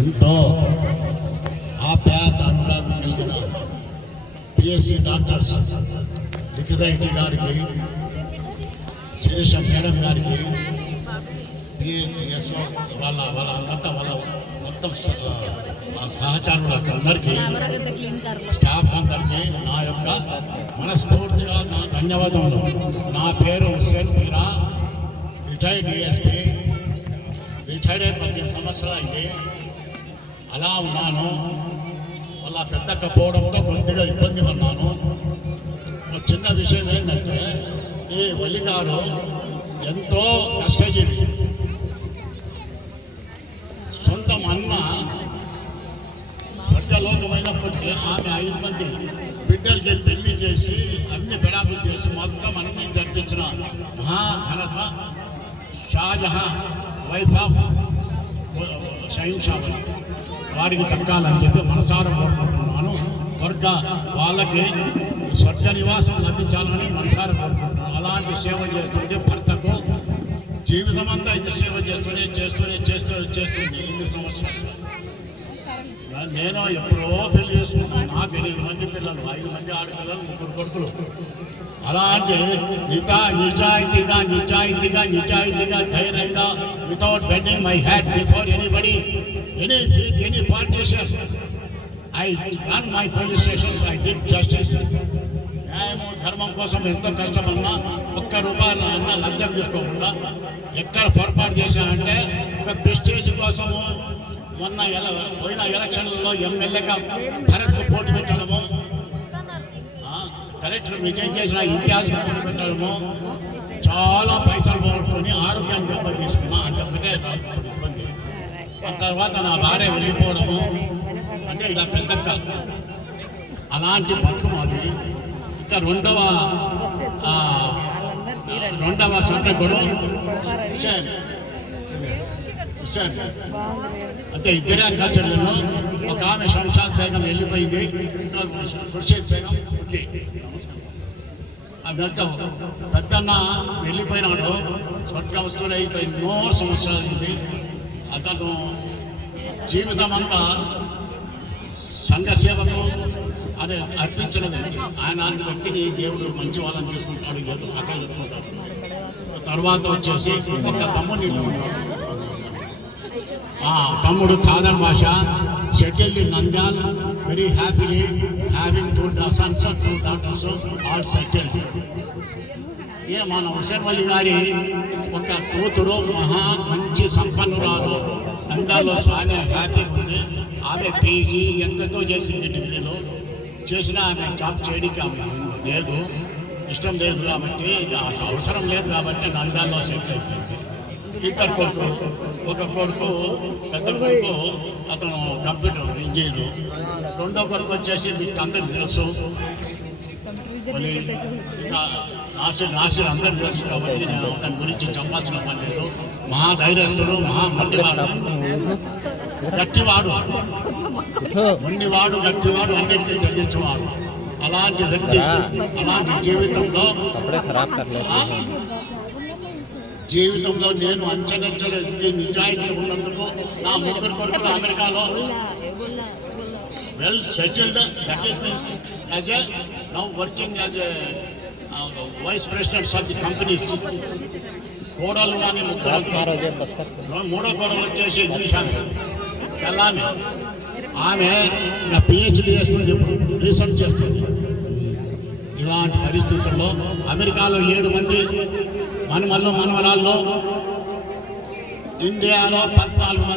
ఎంతో ఆప్యాయత అనురాగం కలిగిన పిఎస్సి డాక్టర్స్ లిఖిత రెడ్డి గారికి, శిరీష మేడం గారికి, పిఎస్ఓ వాళ్ళంతా వాళ్ళ మొత్తం సహచరులకు అందరికీ, స్టాఫ్ అందరికీ నా యొక్క మనస్ఫూర్తిగా నా ధన్యవాదములు. నా పేరు హుస్సేన్ మీరా, రిటైర్డ్ డిఎస్పీ. రిటైర్డ్ 18 సంవత్సరాలు అయింది. అలా ఉన్నాను. వాళ్ళ పెద్దకపోవడంతో కొద్దిగా ఇబ్బంది పడినాను. ఒక చిన్న విషయం ఏంటంటే, ఈ వల్లి గారు ఎంతో కష్టజీవి. సొంతం అన్న స్వర్గలోకమైనప్పటికీ ఆమె 5 మంది బిడ్డలకి పెళ్లి చేసి అన్ని బెడాకులు చేసి మొత్తం అన్ని జరిపించిన మహాఘనత షాజహాన్, వైఫ్ ఆఫ్ షహిన్షావలి వారికి దక్కాలని చెప్పి మనసారా కోరుకుంటున్నాను. వాళ్ళకి స్వర్గ నివాసం లభించాలని మనసారా కోరుకుంటున్నాను. అలాంటి సేవ చేస్తుంది భర్తకు. జీవితం అంతా ఇది సేవ చేస్తుంది 8 సంవత్సరాలు. నేను ఎప్పుడో పెళ్లి చేసుకున్నాను. నాకు 8 మంది పిల్లలు, 5 మంది ఆడపిల్లలు, 3 కొడుకులు. అలాంటి నిజాయితీగా ధైర్యంగా, without bending my head before anybody, any politician, I run my police stations, I did justice. న్యాయము ధర్మం కోసం ఎంతో కష్టపడినా ఒక్క రూపాయలు అన్న లంచం తీసుకోకుండా. ఎక్కడ పొరపాటు చేశానంటే ఒక ప్రెస్టేజ్ కోసము మొన్న పోయిన ఎలక్షన్లలో ఎమ్మెల్యేగా భరత్కు పోటీ పెట్టడము, కలెక్టర్ రిజైన్ చేసిన ఇంతియాజ్ పోటీ పెట్టడము, చాలా పైసలు పోగొట్టుకొని ఆరోగ్యాన్ని దెబ్బ తీసుకున్నా. అంతకంటే ఇబ్బంది. ఆ తర్వాత నా భార్య వెళ్ళిపోవడము అంటే ఇలా పెద్ద అలాంటి బతుకు మాది. ఇంకా రెండవ సంఘటన అంటే ఇద్దరే కల్చర్లలో ఒక ఆమె శంషాద్ బేగం వెళ్ళిపోయింది, ఖుర్షీద్ బేగం ఉంది. అదంతా పెద్దన్న వెళ్ళిపోయినాడు, స్వర్గవస్తువులు అయిపోయి 100 సంవత్సరాలు అయింది. అతను జీవితం అంతా సంఘ సేవకు అది అర్పించిన వ్యక్తి. ఆయన వ్యక్తిని దేవుడు మంచి వాళ్ళని తీసుకుంటాడు, ఏదో కథలు చెప్తుంటాడు. తర్వాత వచ్చేసి ఒక తమ్ముడిని తమ్ముడు ఖాదర్ భాష, settled in Nandyal, very happily having 2 sons and 2 daughters, all settled. ఈయన మన హుస్సేన్ వల్లి గారి ఒక కూతురు, మంచి సంపన్నురాలు, నంద్యాలలో చాలా హ్యాపీగా ఉంది. ఆమె పీజీ ఎంతో చేసింది, డిగ్రీలో చేసినా ఆమె జాబ్ చేయడానికి ఆమె లేదు, ఇష్టం లేదు కాబట్టి, అవసరం లేదు కాబట్టి నంద్యాలలో సెటిల్ అయిపోయింది. 2 కొడుకులు, ఒక కొడుకు పెద్ద కొడుకు అతను కంప్యూటర్ ఇంజనీరు, రెండో కొడుకు వచ్చేసి మీకు అందరికి తెలుసు, మళ్ళీ నాసిర్ అందరికి తెలుసు కాబట్టి నేను దాని గురించి చెప్పాల్సిన పని లేదు. మహాధైర్యస్తుడు, మహామండివాడు, గట్టివాడు, గట్టివాడు, అన్నిటికీ తగ్గించేవాడు. అలాంటి వ్యక్తి, అలాంటి జీవితంలో నేను అంచెలంచెలు నిజాయితీ ఉన్నందుకు నా 3 కొడుకులు అమెరికాలో well settled, that is means as a now working as a vice presidents of the companies. కోడలు కానీ 3 మూడో కోడలు వచ్చేసి ఇంగ్లీష్ కలామి. ఆమె ఇంకా పిహెచ్డి చేస్తుంది, ఇప్పుడు రీసెర్చ్ చేస్తుంది. ఇలాంటి పరిస్థితుల్లో అమెరికాలో 7 మంది మనవరాల్లో, ఇండియాలో 14 మంది.